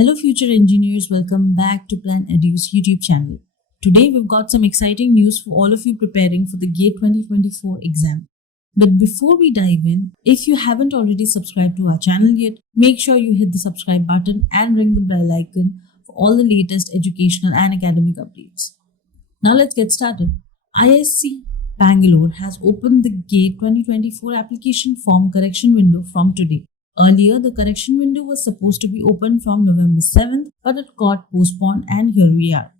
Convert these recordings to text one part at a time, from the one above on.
Hello future engineers, welcome back to Plan Edu's YouTube channel. Today we've got some exciting news for all of you preparing for the GATE 2024 exam. But before we dive in, if you haven't already subscribed to our channel yet, make sure you hit the subscribe button and ring the bell icon for all the latest educational and academic updates. Now let's get started. ISC Bangalore has opened the GATE 2024 application form correction window from today. Earlier, the correction window was supposed to be open from November 7th, but it got postponed and here we are.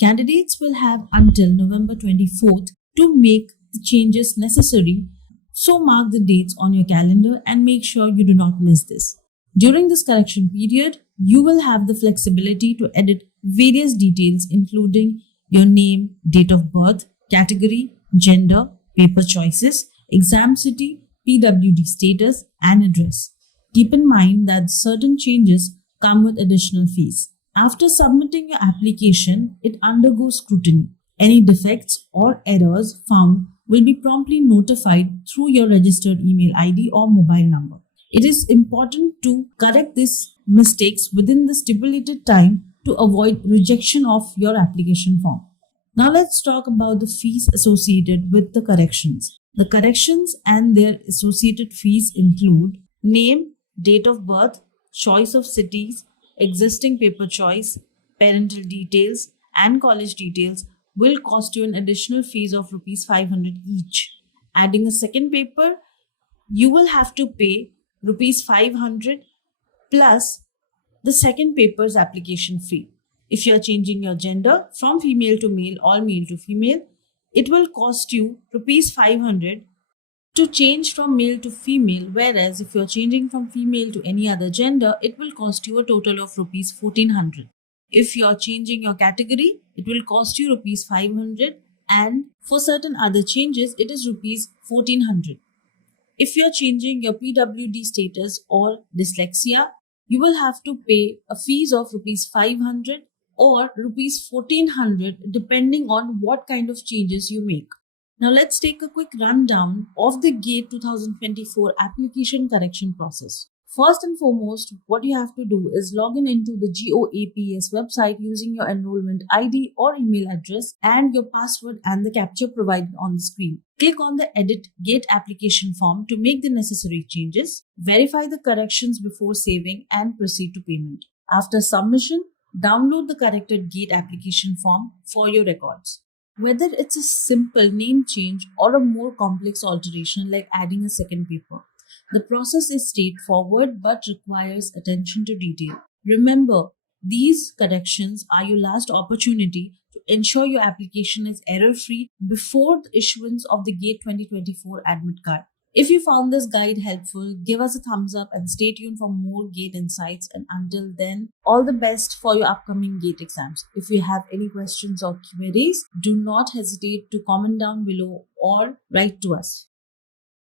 Candidates will have until November 24th to make the changes necessary, so mark the dates on your calendar and make sure you do not miss this. During this correction period, you will have the flexibility to edit various details including your name, date of birth, category, gender, paper choices, exam city, PWD status, and address. Keep in mind that certain changes come with additional fees. After submitting your application, it undergoes scrutiny. Any defects or errors found will be promptly notified through your registered email ID or mobile number. It is important to correct these mistakes within the stipulated time to avoid rejection of your application form. Now let's talk about the fees associated with the corrections. The corrections and their associated fees include name, date of birth, choice of cities, existing paper choice, parental details, and college details will cost you an additional fees of Rs 500 each. Adding a second paper, you will have to pay Rs 500 plus the second paper's application fee. If you are changing your gender from female to male or male to female, it will cost you Rs 500 to change from male to female, whereas if you're changing from female to any other gender, it will cost you a total of Rs 1400. If you're changing your category, it will cost you Rs 500, and for certain other changes, it is Rs 1400. If you're changing your PWD status or dyslexia, you will have to pay a fees of Rs 500 or Rs 1400 depending on what kind of changes you make. Now let's take a quick rundown of the GATE 2024 application correction process. First and foremost, what you have to do is log in into the GOAPS website using your enrollment ID or email address and your password and the captcha provided on the screen. Click on the Edit GATE application form to make the necessary changes. Verify the corrections before saving and proceed to payment. After submission, download the corrected GATE application form for your records. Whether it's a simple name change or a more complex alteration like adding a second paper, the process is straightforward but requires attention to detail. Remember, these corrections are your last opportunity to ensure your application is error-free before the issuance of the GATE 2024 admit card. If you found this guide helpful, give us a thumbs up and stay tuned for more GATE insights. And until then, all the best for your upcoming GATE exams. If you have any questions or queries, do not hesitate to comment down below or write to us.